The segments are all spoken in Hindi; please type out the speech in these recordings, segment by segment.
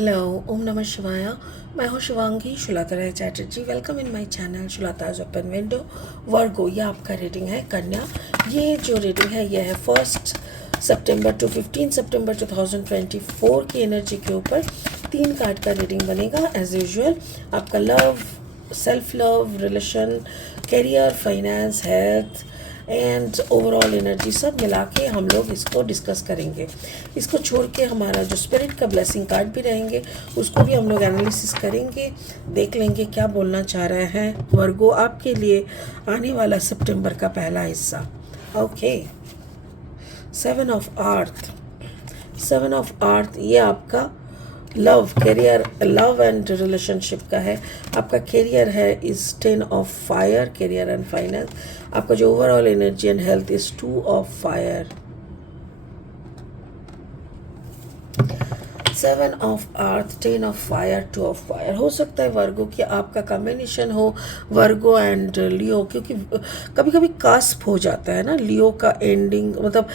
हेलो, ओम नमः शिवाय। मैं हूँ Shivangi Shulata Rai Chatterjee. Welcome in my channel Shulata's open window. Virgo, ये आपका रीडिंग है कन्या। ये जो रीडिंग है ये है 1 सितंबर टू 15 सितंबर 2024 की एनर्जी के ऊपर 3 कार्ड का रीडिंग बनेगा। एज यूजुअल आपका love, self love, relation, career, finance, health and overall energy सब मिला के हम लोग इसको डिस्कस करेंगे। इसको छोड़ के हमारा जो स्पिरिट का ब्लेसिंग कार्ड भी रहेंगे उसको भी हम लोग एनालिसिस करेंगे, देख लेंगे क्या बोलना चाह रहे हैं वर्गो आपके लिए आने वाला सितंबर का पहला हिस्सा। ओके, 7 ऑफ अर्थ ये आपका love, career, love and relationship का है। आपका करियर है is 10 of fire, career and finance. आपका जो overall energy and health is 2 of fire. 7 of earth, 10 of fire, 2 of fire. हो सकता है वर्गो कि आपका कॉम्बिनेशन हो वर्गो एंड लियो, क्योंकि कभी कभी कास्प हो जाता है ना लियो का एंडिंग। मतलब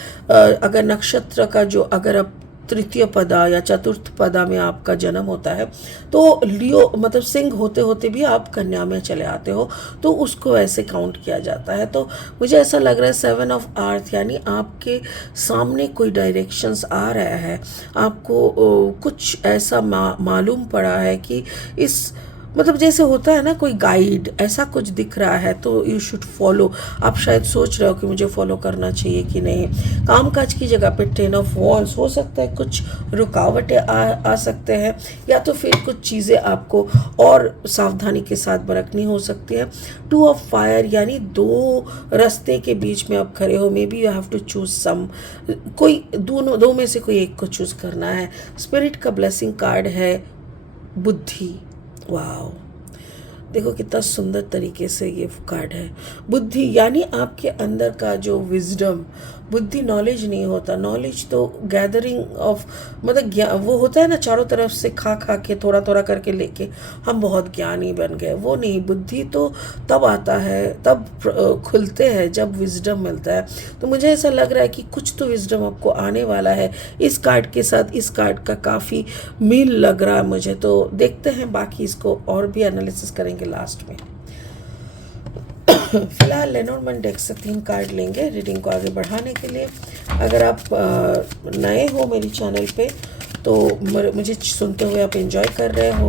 अगर नक्षत्र का जो अगर आप तृतीय पदा या चतुर्थ पदा में आपका जन्म होता है तो लियो मतलब सिंह होते होते भी आप कन्या में चले आते हो तो उसको ऐसे काउंट किया जाता है। तो मुझे ऐसा लग रहा है 7 ऑफ अर्थ यानी आपके सामने कोई डायरेक्शंस आ रहा है, आपको कुछ ऐसा मालूम पड़ा है कि इस मतलब जैसे होता है ना कोई गाइड ऐसा कुछ दिख रहा है तो यू शुड फॉलो। आप शायद सोच रहे हो कि मुझे फॉलो करना चाहिए कि नहीं। कामकाज की जगह पे 10 ऑफ वॉन्ड्स हो सकता है, कुछ रुकावटें आ सकते हैं या तो फिर कुछ चीज़ें आपको और सावधानी के साथ बरतनी हो सकती है। 2 ऑफ फायर यानी दो रास्ते के बीच में आप खड़े हो, may be you have to choose some, कोई दो में से कोई एक को चूज करना है। स्पिरिट का ब्लेसिंग कार्ड है बुद्धि। वाओ, देखो कितना सुंदर तरीके से ये कार्ड है। बुद्धि यानी आपके अंदर का जो विजडम, बुद्धि नॉलेज नहीं होता, नॉलेज तो गैदरिंग ऑफ मतलब वो होता है ना चारों तरफ से खा खा के थोड़ा थोड़ा करके लेके हम बहुत ज्ञानी बन गए, वो नहीं। बुद्धि तो तब आता है, तब खुलते हैं जब विजडम मिलता है। तो मुझे ऐसा लग रहा है कि कुछ तो विजडम आपको आने वाला है। इस कार्ड के साथ इस कार्ड का काफ़ी मील लग रहा है मुझे, तो देखते हैं बाकी इसको और भी एनालिसिस करेंगे लास्ट में। फिलहाल लेनोर्मैंड डेक से 3 कार्ड लेंगे रीडिंग को आगे बढ़ाने के लिए। अगर आप नए हो मेरी चैनल पे तो मुझे सुनते हुए आप एंजॉय कर रहे हो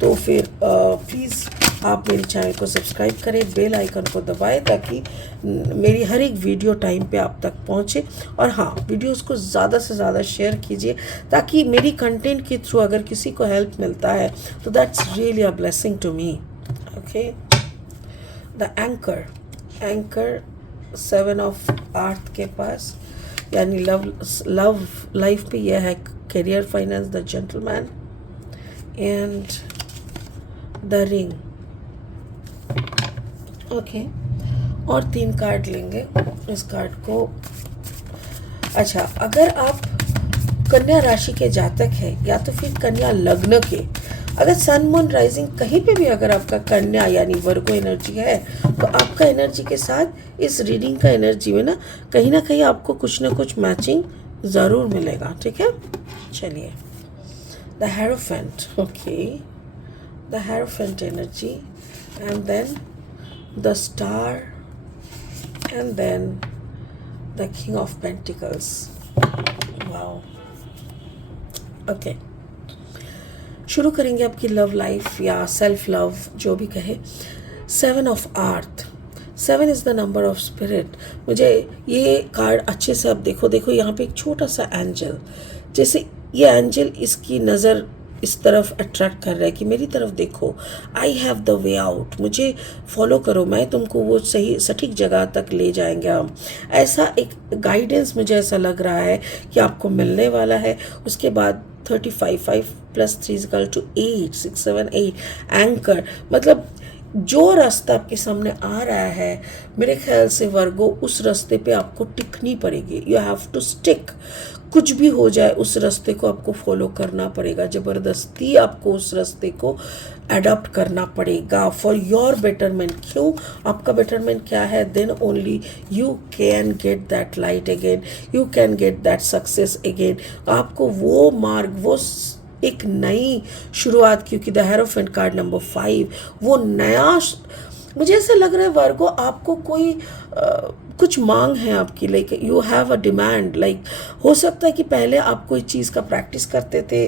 तो फिर प्लीज़ आप मेरी चैनल को सब्सक्राइब करें, बेल आइकन को दबाएं ताकि मेरी हर एक वीडियो टाइम पे आप तक पहुंचे। और हाँ, वीडियोस को ज़्यादा से ज़्यादा शेयर कीजिए ताकि मेरी कंटेंट के थ्रू अगर किसी को हेल्प मिलता है तो that's really a blessing to me. Okay, the anchor 7 of earth के पास यानी लव लाइफ पे यह है career, finance, the gentleman and the ring. Okay, और 3 कार्ड लेंगे इस कार्ड को। अच्छा, अगर आप कन्या राशि के जातक हैं या तो फिर कन्या लग्न के, अगर सन मून राइजिंग कहीं पे भी अगर आपका कन्या यानी वर्गो एनर्जी है तो आपका एनर्जी के साथ इस रीडिंग का एनर्जी में ना कहीं आपको कुछ ना कुछ मैचिंग ज़रूर मिलेगा। ठीक है, चलिए। The hierophant, okay, the hierophant energy and then the star and then the king of pentacles. wow, okay, शुरू करेंगे आपकी लव लाइफ या सेल्फ लव जो भी कहे। 7 of earth, 7 is the number of spirit. मुझे ये कार्ड अच्छे से आप देखो यहाँ पे एक छोटा सा एंजल, जैसे ये एंजल इसकी नज़र इस तरफ अट्रैक्ट कर रहा है कि मेरी तरफ देखो, I have the way out, मुझे फॉलो करो, मैं तुमको वो सही सटीक जगह तक ले जाएंगे हम। ऐसा एक गाइडेंस मुझे ऐसा लग रहा है कि आपको मिलने वाला है। उसके बाद 35, 5 + 3 = 8, 6, 7, 8 एंकर मतलब जो रास्ता आपके सामने आ रहा है मेरे ख्याल से वर्गो उस रास्ते पे आपको टिकनी पड़ेगी। यू हैव टू स्टिक, कुछ भी हो जाए उस रास्ते को आपको फॉलो करना पड़ेगा, ज़बरदस्ती आपको उस रास्ते को अडॉप्ट करना पड़ेगा फॉर योर बेटरमेंट। क्यों? आपका बेटरमेंट क्या है? Then only you can get that light again, you can get that success again. आपको वो मार्ग, वो एक नई शुरुआत, क्योंकि द हेरोफेंट कार्ड नंबर 5 वो नया मुझे ऐसा लग रहा है वर्गो आपको कोई कुछ मांग है आपकी, like you have a demand, like हो सकता है कि पहले आप कोई चीज़ का प्रैक्टिस करते थे,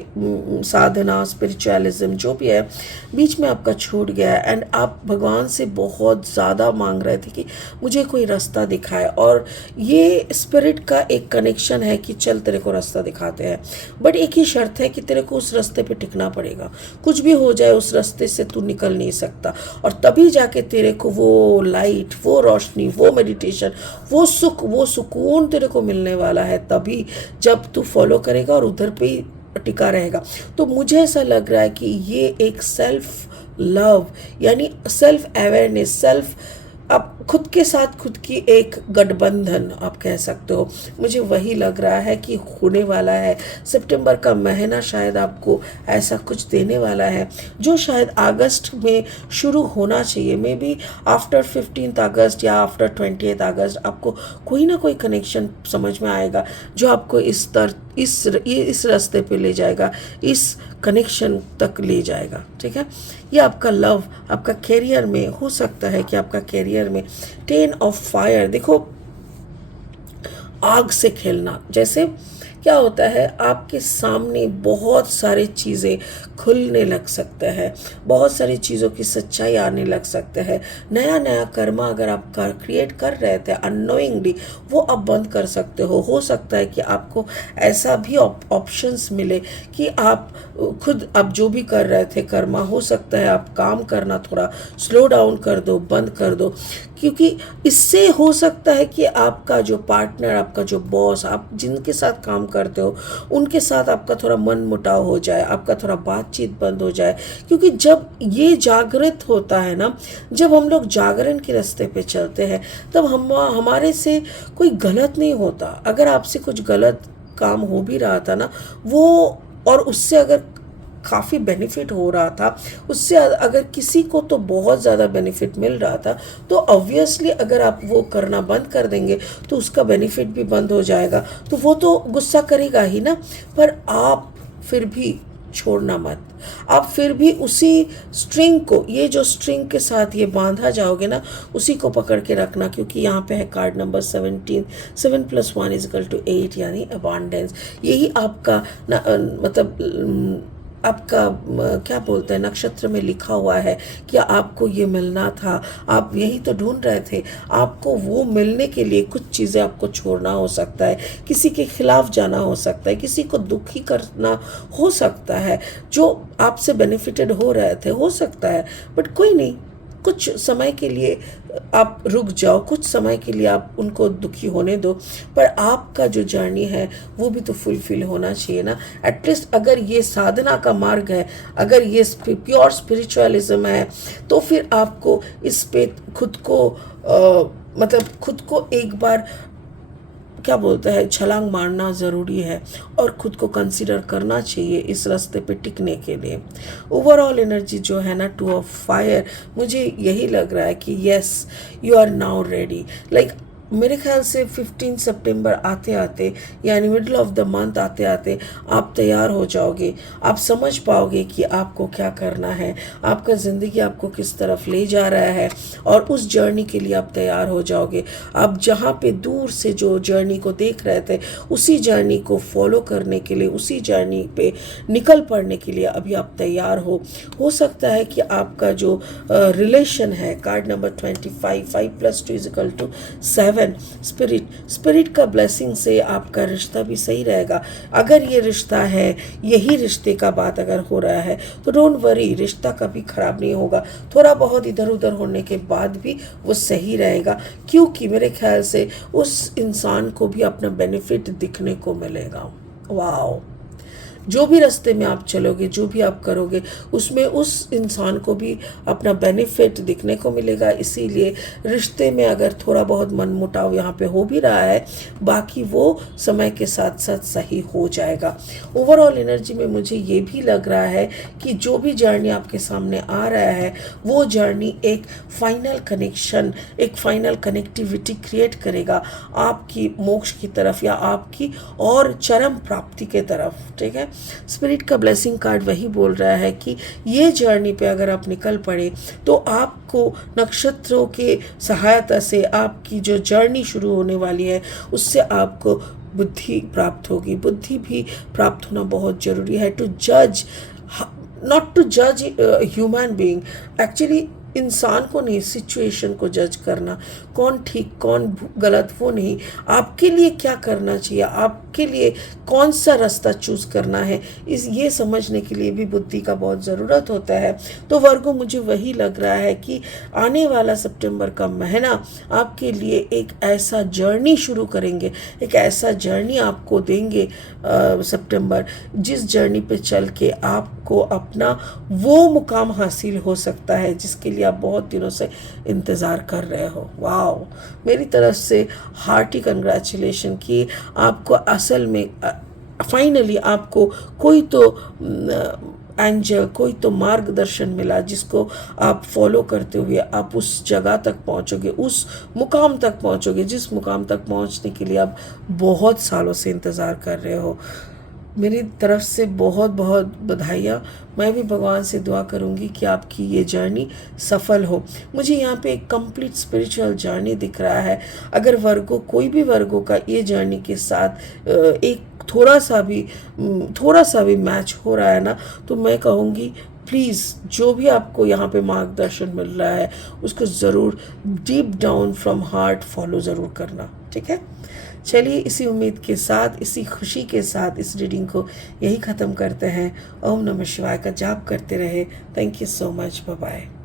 साधना स्पिरिचुअलिज्म जो भी है, बीच में आपका छूट गया एंड आप भगवान से बहुत ज़्यादा मांग रहे थे कि मुझे कोई रास्ता दिखाए, और ये स्पिरिट का एक कनेक्शन है कि चल तेरे को रास्ता दिखाते हैं, बट एक ही शर्त है कि तेरे को उस रास्ते पे टिकना पड़ेगा, कुछ भी हो जाए उस रास्ते से तू निकल नहीं सकता, और तभी जाके तेरे को वो लाइट, वो रोशनी, वो मेडिटेशन, वो सुख, वो सुकून तेरे को मिलने वाला है, तभी जब तू फॉलो करेगा और उधर पे ही टिका रहेगा। तो मुझे ऐसा लग रहा है कि ये एक सेल्फ लव यानी सेल्फ अवेयरनेस, सेल्फ आप खुद के साथ खुद की एक गठबंधन आप कह सकते हो, मुझे वही लग रहा है कि होने वाला है। सितंबर का महीना शायद आपको ऐसा कुछ देने वाला है जो शायद अगस्त में शुरू होना चाहिए, मे बी आफ्टर 15 अगस्त या आफ्टर 28 अगस्त आपको कोई ना कोई कनेक्शन समझ में आएगा जो आपको इस रास्ते पे ले जाएगा, इस कनेक्शन तक ले जाएगा। ठीक है, ये आपका लव, आपका कैरियर में हो सकता है कि आपका कैरियर में 10 ऑफ फायर, देखो आग से खेलना, जैसे क्या होता है आपके सामने बहुत सारी चीज़ें खुलने लग सकते हैं, बहुत सारी चीज़ों की सच्चाई आने लग सकते हैं, नया नया कर्मा अगर आप क्रिएट कर रहे थे अननोइंगली, वो आप बंद कर सकते हो सकता है कि आपको ऐसा भी ऑप्शंस मिले कि आप खुद आप जो भी कर रहे थे कर्मा, हो सकता है आप काम करना थोड़ा स्लो डाउन कर दो, बंद कर दो, क्योंकि इससे हो सकता है कि आपका जो पार्टनर, आपका जो बॉस, आप जिनके साथ काम करते हो उनके साथ आपका थोड़ा मन मुटाव हो जाए, आपका थोड़ा बातचीत बंद हो जाए, क्योंकि जब ये जागृत होता है ना, जब हम लोग जागरण के रास्ते पे चलते हैं तब हमारे से कोई गलत नहीं होता। अगर आपसे कुछ गलत काम हो भी रहा था ना, वो और उससे अगर काफ़ी बेनिफिट हो रहा था, उससे अगर किसी को तो बहुत ज़्यादा बेनिफिट मिल रहा था, तो ऑब्वियसली अगर आप वो करना बंद कर देंगे तो उसका बेनिफिट भी बंद हो जाएगा, तो वो तो गुस्सा करेगा ही ना। पर आप फिर भी छोड़ना मत, आप फिर भी उसी स्ट्रिंग को, ये जो स्ट्रिंग के साथ ये बांधा जाओगे ना, उसी को पकड़ के रखना, क्योंकि यहाँ पे है कार्ड नंबर 17, 7 + 1 = 8 यानी अबांडेंस। यही आपका मतलब आपका क्या बोलते हैं नक्षत्र में लिखा हुआ है कि आपको ये मिलना था, आप यही तो ढूंढ रहे थे, आपको वो मिलने के लिए कुछ चीज़ें आपको छोड़ना हो सकता है, किसी के खिलाफ जाना हो सकता है, किसी को दुखी करना हो सकता है, जो आपसे बेनिफिटेड हो रहे थे हो सकता है, बट कोई नहीं, कुछ समय के लिए आप रुक जाओ, कुछ समय के लिए आप उनको दुखी होने दो, पर आपका जो जर्नी है वो भी तो फुलफिल होना चाहिए ना। एटलीस्ट अगर ये साधना का मार्ग है, अगर ये प्योर स्पिरिचुअलिज्म है, तो फिर आपको इस पे खुद को मतलब खुद को एक बार क्या बोलते हैं छलांग मारना ज़रूरी है और ख़ुद को कंसीडर करना चाहिए इस रास्ते पे टिकने के लिए। ओवरऑल एनर्जी जो है ना 2 ऑफ फायर, मुझे यही लग रहा है कि yes you are now ready, like मेरे ख्याल से 15 सितंबर आते आते यानी मिडल ऑफ द मंथ आते आते आप तैयार हो जाओगे, आप समझ पाओगे कि आपको क्या करना है, आपका ज़िंदगी आपको किस तरफ ले जा रहा है, और उस जर्नी के लिए आप तैयार हो जाओगे। आप जहाँ पे दूर से जो जर्नी को देख रहे थे उसी जर्नी को फॉलो करने के लिए, उसी जर्नी पे निकल पड़ने के लिए अभी आप तैयार हो सकता है कि आपका जो रिलेशन है, कार्ड नंबर 25, 5 + 2 = 7, स्पिरिट का ब्लेसिंग से आपका रिश्ता भी सही रहेगा। अगर ये रिश्ता है, यही रिश्ते का बात अगर हो रहा है तो डोंट वरी, रिश्ता कभी खराब नहीं होगा, थोड़ा बहुत इधर उधर होने के बाद भी वो सही रहेगा, क्योंकि मेरे ख्याल से उस इंसान को भी अपना बेनिफिट दिखने को मिलेगा। वाओ, जो भी रास्ते में आप चलोगे, जो भी आप करोगे, उसमें उस इंसान को भी अपना बेनिफिट दिखने को मिलेगा। इसीलिए रिश्ते में अगर थोड़ा बहुत मनमुटाव यहाँ पे हो भी रहा है, बाकी वो समय के साथ साथ सही हो जाएगा। ओवरऑल एनर्जी में मुझे ये भी लग रहा है कि जो भी जर्नी आपके सामने आ रहा है वो जर्नी एक फाइनल कनेक्शन, एक फाइनल कनेक्टिविटी क्रिएट करेगा आपकी मोक्ष की तरफ या आपकी और चरम प्राप्ति के तरफ। ठीक है, स्पिरिट का ब्लेसिंग कार्ड वही बोल रहा है कि ये जर्नी पे अगर आप निकल पड़े तो आपको नक्षत्रों के सहायता से आपकी जो जर्नी शुरू होने वाली है उससे आपको बुद्धि प्राप्त होगी। बुद्धि भी प्राप्त होना बहुत ज़रूरी है टू जज, नॉट टू जज ह्यूमन बीइंग, एक्चुअली इंसान को नहीं, सिचुएशन को जज करना, कौन ठीक कौन गलत वो नहीं, आपके लिए क्या करना चाहिए, आपके लिए कौन सा रास्ता चूज़ करना है, इस ये समझने के लिए भी बुद्धि का बहुत ज़रूरत होता है। तो वर्गो मुझे वही लग रहा है कि आने वाला सितंबर का महीना आपके लिए एक ऐसा जर्नी शुरू करेंगे, एक ऐसा जर्नी आपको देंगे सितंबर, जिस जर्नी पे चल के आपको अपना वो मुकाम हासिल हो सकता है जिसके लिए आप बहुत दिनों से इंतज़ार कर रहे हो। वाओ, मेरी तरफ से हार्टी कंग्रेचुलेशन कि आपको असल में फाइनली आपको कोई तो एंजल, कोई तो मार्गदर्शन मिला जिसको आप फॉलो करते हुए आप उस जगह तक पहुंचोगे, उस मुकाम तक पहुंचोगे जिस मुकाम तक पहुंचने के लिए आप बहुत सालों से इंतज़ार कर रहे हो। मेरी तरफ से बहुत बहुत बधाइयाँ। मैं भी भगवान से दुआ करूँगी कि आपकी ये जर्नी सफल हो। मुझे यहाँ पे एक कंप्लीट स्पिरिचुअल जर्नी दिख रहा है। अगर वर्गों, कोई भी वर्गों का ये जर्नी के साथ एक थोड़ा सा भी मैच हो रहा है ना, तो मैं कहूँगी प्लीज़ जो भी आपको यहाँ पे मार्गदर्शन मिल रहा है उसको ज़रूर deep down from heart follow ज़रूर करना, ठीक है। चलिए इसी उम्मीद के साथ, इसी खुशी के साथ इस रीडिंग को यही ख़त्म करते हैं। ओम नमः शिवाय का जाप करते रहे। Thank you so much, bye bye.